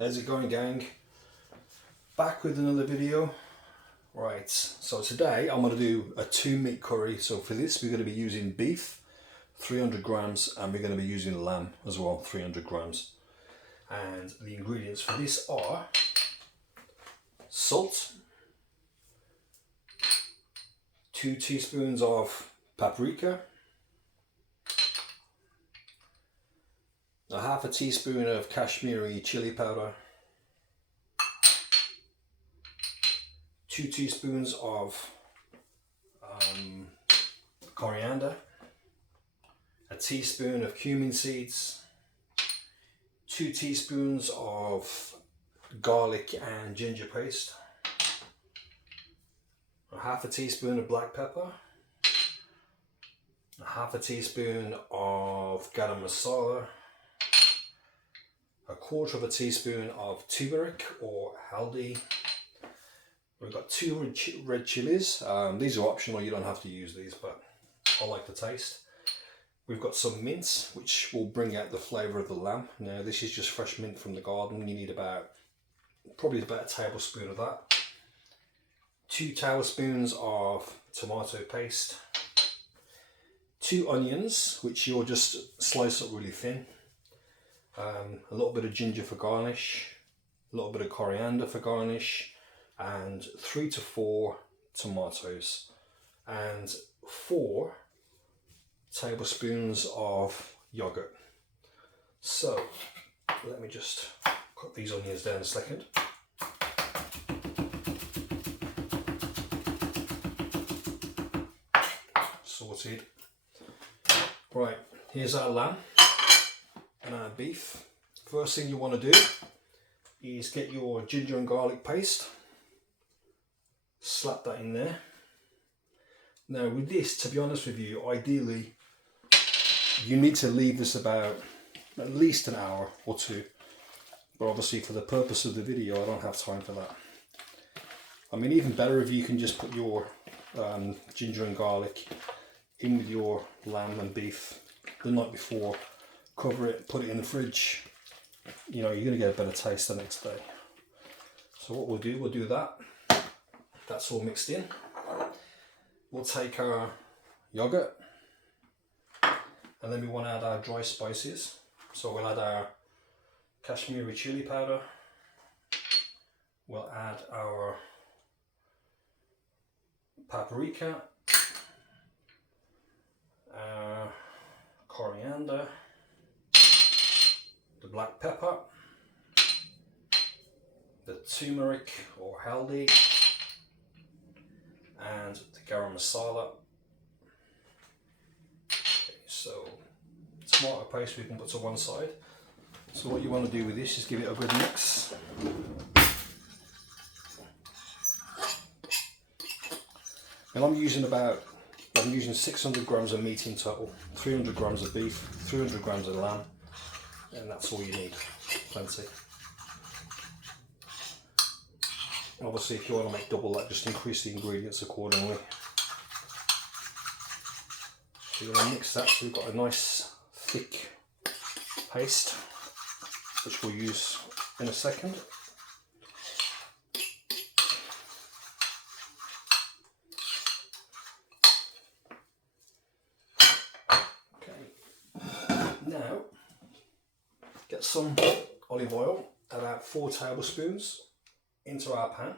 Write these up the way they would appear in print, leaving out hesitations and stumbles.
How's it going, gang? Back with another video. Right, so today I'm going to do a 2-meat curry. So for this we're going to be using beef, 300 grams, and we're going to be using lamb as well, 300 grams. And the ingredients for this are salt, 2 teaspoons of paprika, a half a teaspoon of Kashmiri chili powder, 2 teaspoons of coriander, a teaspoon of cumin seeds, 2 teaspoons of garlic and ginger paste, a half a teaspoon of black pepper, a half a teaspoon of garam masala, a quarter of a teaspoon of turmeric or haldi. We've got 2 red chilies. These are optional, you don't have to use these, but I like the taste. We've got some mint, which will bring out the flavour of the lamb. Now this is just fresh mint from the garden. You need probably about a tablespoon of that. 2 tablespoons of tomato paste. 2 onions, which you'll just slice up really thin. A little bit of ginger for garnish, a little bit of coriander for garnish, and 3 to 4 tomatoes, and 4 tablespoons of yogurt. So let me just cut these onions down a second. Sorted. Right, here's our lamb and our beef. First thing you want to do is get your ginger and garlic paste, slap that in there. Now with this, to be honest with you, ideally you need to leave this about at least an hour or 2, but obviously for the purpose of the video I don't have time for that. I mean, even better if you can just put your ginger and garlic in with your lamb and beef the night before, cover it, put it in the fridge. You know, you're going to get a better taste the next day. So what we'll do that. That's all mixed in. We'll take our yogurt, and then we want to add our dry spices. So we'll add our Kashmiri chili powder. We'll add our paprika, our coriander, the black pepper, the turmeric or haldi, and the garam masala. Okay, so tomato paste we can put to one side. So what you want to do with this is give it a good mix. And I'm using 600 grams of meat in total, 300 grams of beef, 300 grams of lamb, and that's all you need, plenty. Obviously if you want to make double that, just increase the ingredients accordingly. So you're going to mix that so we've got a nice thick paste, which we'll use in a second. Now, get some olive oil, about 4 tablespoons, into our pan.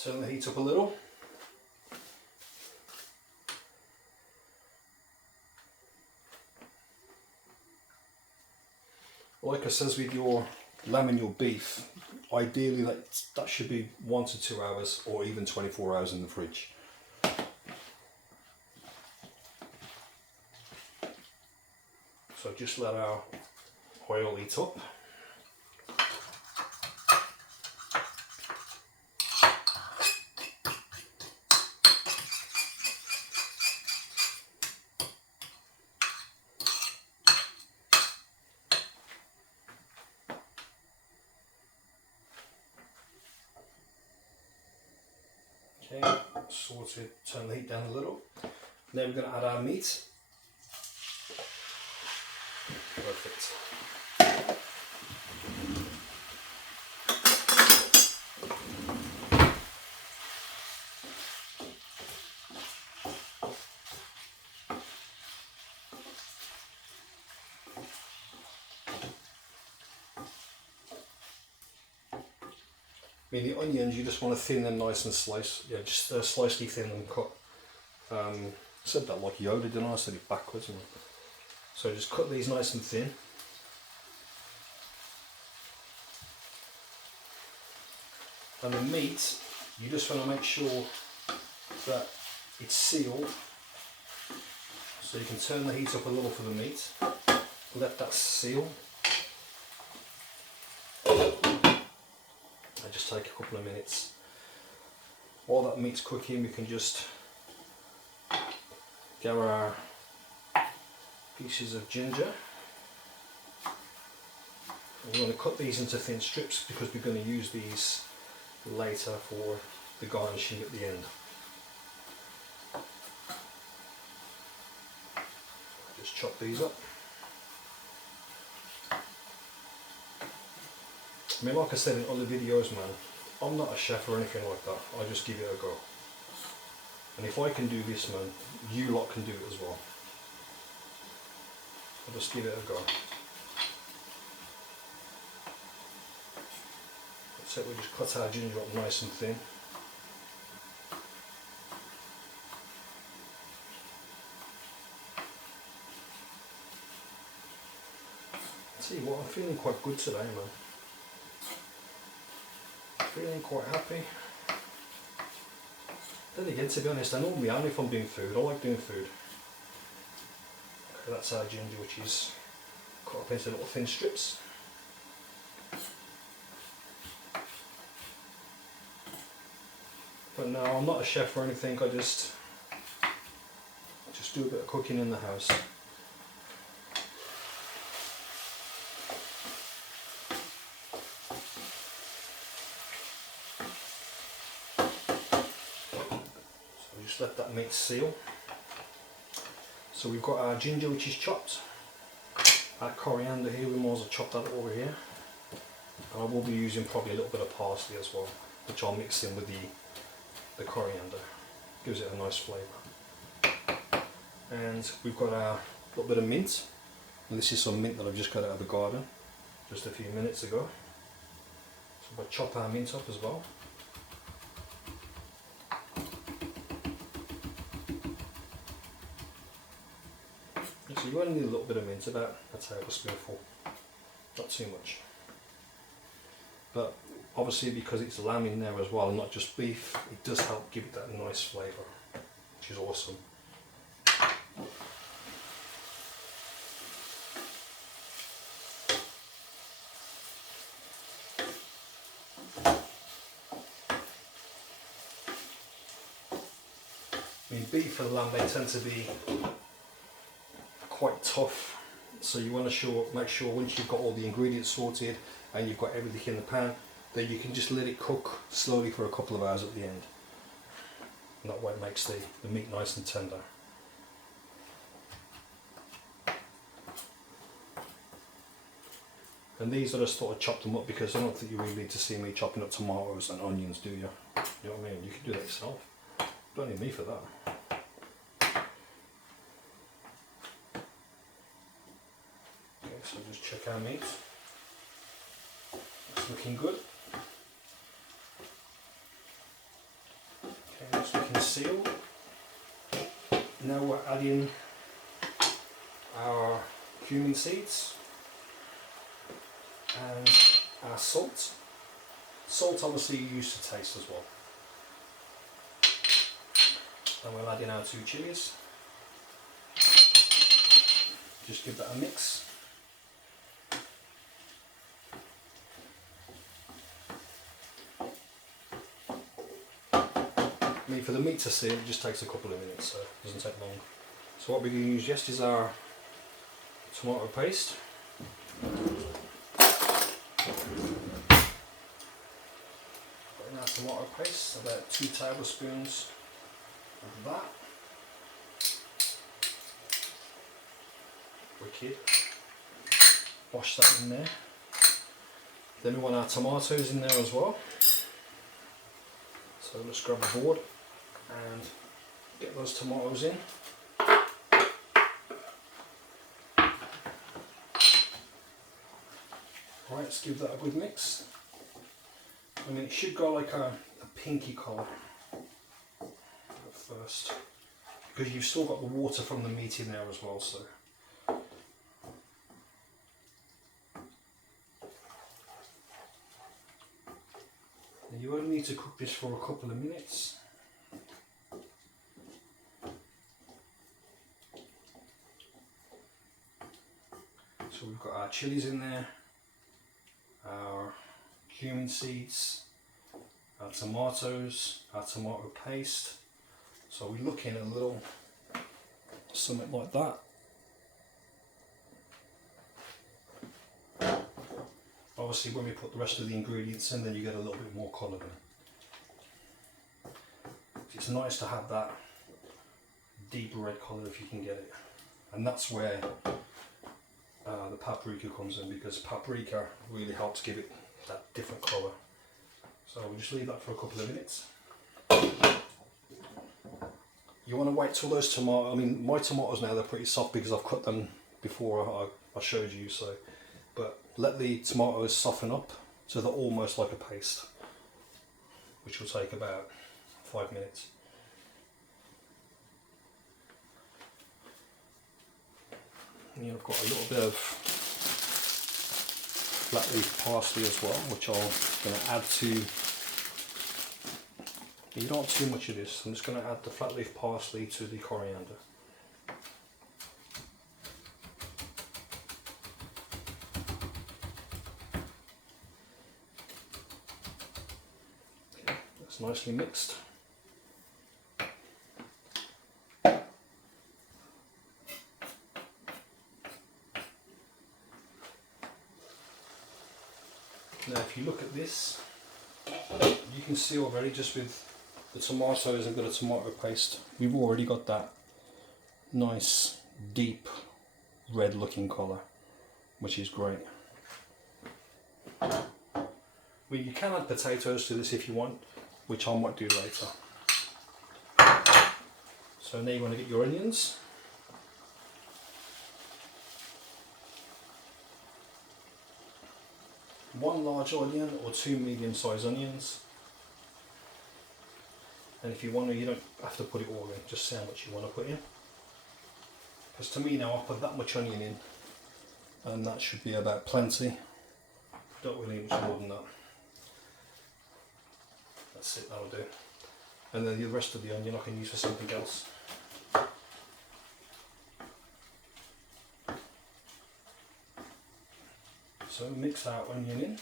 Turn the heat up a little. Like I says with your lamb and your beef, ideally that should be 1 to 2 hours or even 24 hours in the fridge. So just let our oil heat up. Okay, sorted, turn the heat down a little. Then we're going to add our meat. perfect. I mean, the onions, you just want to thin them nice and slice, yeah, just slightly thin and cut. I said that like Yoda, didn't I? I said it backwards. So just cut these nice and thin. And the meat, you just want to make sure that it's sealed. So you can turn the heat up a little for the meat. Let that seal. And just take a couple of minutes. While that meat's cooking, we can just get our pieces of ginger. We're going to cut these into thin strips because we're going to use these later for the garnishing at the end. Just chop these up. I mean, like I said in other videos, man, I'm not a chef or anything like that. I just give it a go. And if I can do this, man, you lot can do it as well. I'll just give it a go. So we just cut our ginger up nice and thin. Tell you what, I'm feeling quite good today, man. Feeling quite happy. Then again, to be honest, I normally am if I'm doing food. I like doing food. Okay, that's our ginger, which is cut up into little thin strips. But no, I'm not a chef or anything. I just do a bit of cooking in the house. Just let that meat seal. So we've got our ginger, which is chopped. Our coriander here, we might as well chop that over here. And I will be using probably a little bit of parsley as well, which I'll mix in with the coriander. Gives it a nice flavour. And we've got our little bit of mint. And this is some mint that I've just got out of the garden just a few minutes ago. So we'll chop our mint up as well. So you only need a little bit of mint, about a tablespoonful, not too much. But obviously because it's lamb in there as well, not just beef, it does help give it that nice flavour, which is awesome. I mean, beef and lamb, they tend to be quite tough, so you want to make sure once you've got all the ingredients sorted and you've got everything in the pan, then you can just let it cook slowly for a couple of hours at the end. And that way it makes the meat nice and tender. And these I just thought I'd chop them up because I don't think you really need to see me chopping up tomatoes and onions, do you? You know what I mean? You can do that yourself. Don't need me for that. So just check our meat. It's looking good. Okay, it's looking sealed. Now we're adding our cumin seeds and our salt. Salt obviously you use to taste as well. And we're adding our 2 chilies. Just give that a mix. I mean, for the meat to seal, it just takes a couple of minutes, so it doesn't take long. So what we're going to use next is our tomato paste. Put in our tomato paste, about 2 tablespoons of that. Wicked. wash that in there. Then we want our tomatoes in there as well. So let's grab a board and get those tomatoes in. Right, let's give that a good mix. I mean, it should go like a pinky colour at first, because you've still got the water from the meat in there as well. So and you only need to cook this for a couple of minutes. So we've got our chilies in there, our cumin seeds, our tomatoes, our tomato paste. So we're looking at a little something like that. Obviously when we put the rest of the ingredients in, then you get a little bit more colour in. It's nice to have that deep red colour if you can get it, and that's where the paprika comes in, because paprika really helps give it that different colour. So we'll just leave that for a couple of minutes. You want to wait till those tomatoes, I mean my tomatoes now, they're pretty soft because I've cut them before I showed you, so, but let the tomatoes soften up so they're almost like a paste, which will take about 5 minutes. And I've got a little bit of flat leaf parsley as well, which I'm going to add to. You don't want too much of this. I'm just going to add the flat leaf parsley to the coriander. Okay, that's nicely mixed. Now if you look at this, you can see already just with the tomatoes and a bit of tomato paste, we've already got that nice deep red looking colour, which is great. Well, you can add potatoes to this if you want, which I might do later. So now you want to get your onions. One large onion or 2 medium-sized onions. And if you want to, you don't have to put it all in, just say how much you want to put in. Because to me now, I'll put that much onion in, and that should be about plenty. Don't really need much more than that. That's it, that'll do. And then the rest of the onion I can use for something else. So mix our onion in.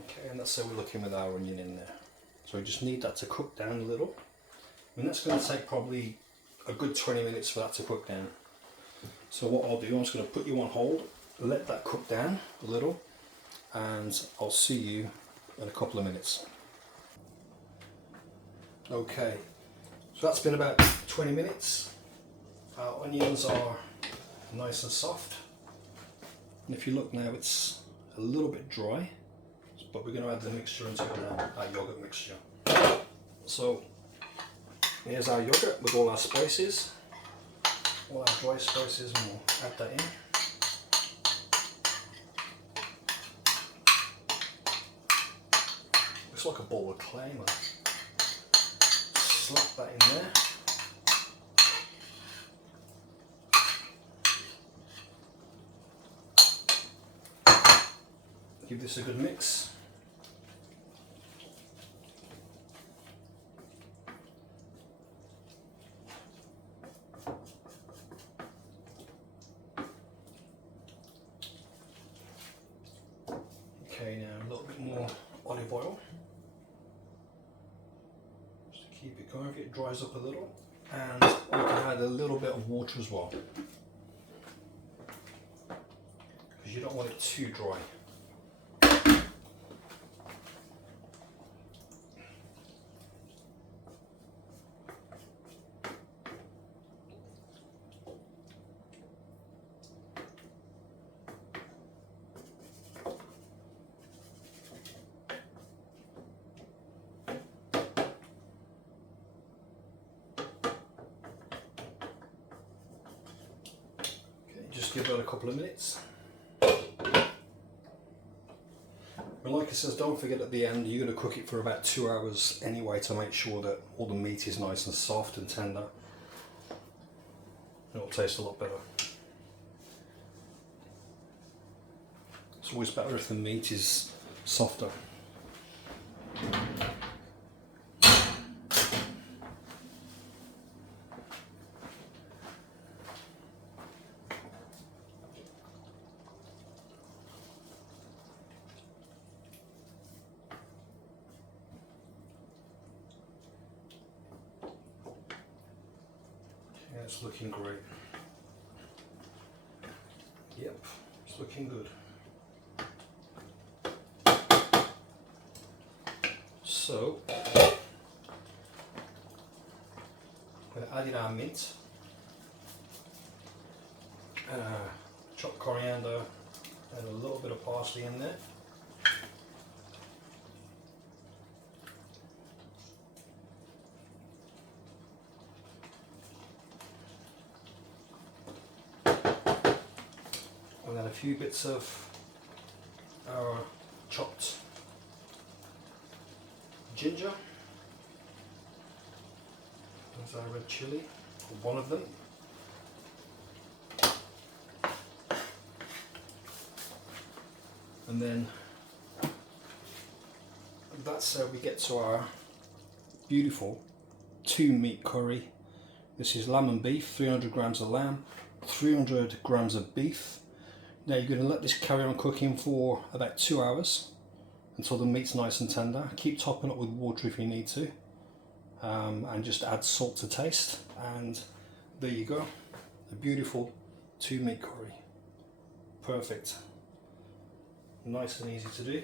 Okay, and that's how we're looking with our onion in there. So we just need that to cook down a little. I mean, that's going to take probably a good 20 minutes for that to cook down. So what I'll do, I'm just going to put you on hold, let that cook down a little, and I'll see you in a couple of minutes. Okay, so that's been about 20 minutes. Our onions are nice and soft. And if you look now, it's a little bit dry, but we're going to add the mixture into it now, our yogurt mixture. So here's our yogurt with all our spices, all our dry spices, and we'll add that in. Looks like a bowl of clay, man. Slap that in there. Give this a good mix. Okay, now a little bit more olive oil. Keep it going if it dries up a little, and we can add a little bit of water as well, because you don't want it too dry. Just give that a couple of minutes. And like it says, don't forget at the end, you're going to cook it for about 2 hours anyway to make sure that all the meat is nice and soft and tender. It'll taste a lot better. It's always better if the meat is softer. Yeah, it's looking great. Yep, it's looking good. So, we're adding our mint, chopped coriander, and a little bit of parsley in there. And then a few bits of our chopped ginger. There's our red chilli, one of them. And then that's how we get to our beautiful 2-meat curry. This is lamb and beef, 300 grams of lamb, 300 grams of beef. Now you're going to let this carry on cooking for about 2 hours until the meat's nice and tender. Keep topping up with water if you need to, and just add salt to taste, and there you go, a beautiful 2-meat curry. Perfect. Nice and easy to do.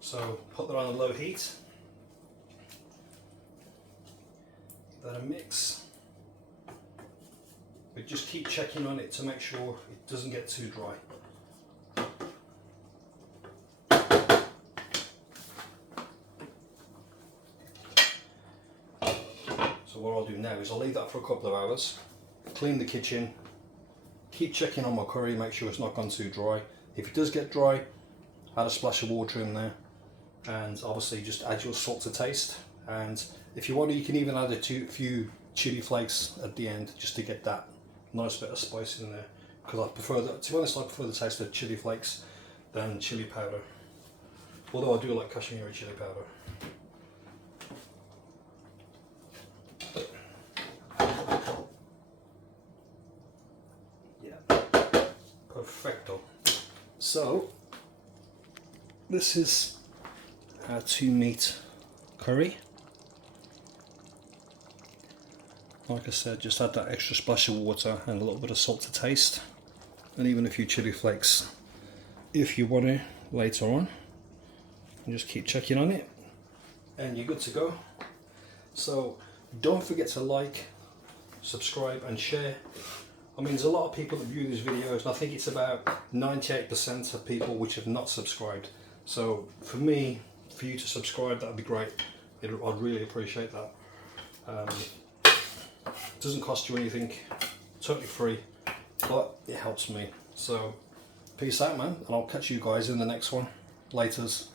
So put that on a low heat, give that a mix. But just keep checking on it to make sure it doesn't get too dry. So what I'll do now is I'll leave that for a couple of hours, clean the kitchen, keep checking on my curry, make sure it's not gone too dry. If it does get dry, add a splash of water in there, and obviously just add your salt to taste. And if you want to, you can even add a few chili flakes at the end just to get that nice bit of spice in there, because I prefer that, to be honest, I prefer the taste of chili flakes than chili powder, although I do like Kashmiri chili powder. Yeah, perfecto. So this is our 2-meat curry. Like I said, just add that extra splash of water and a little bit of salt to taste, and even a few chili flakes if you want to later on. And just keep checking on it and you're good to go. So don't forget to like, subscribe and share. I mean, there's a lot of people that view these videos, and I think it's about 98% of people which have not subscribed. So for me, for you to subscribe, that'd be great. I'd really appreciate that. It doesn't cost you anything, totally free, but it helps me. So peace out, man, and I'll catch you guys in the next one. Laters.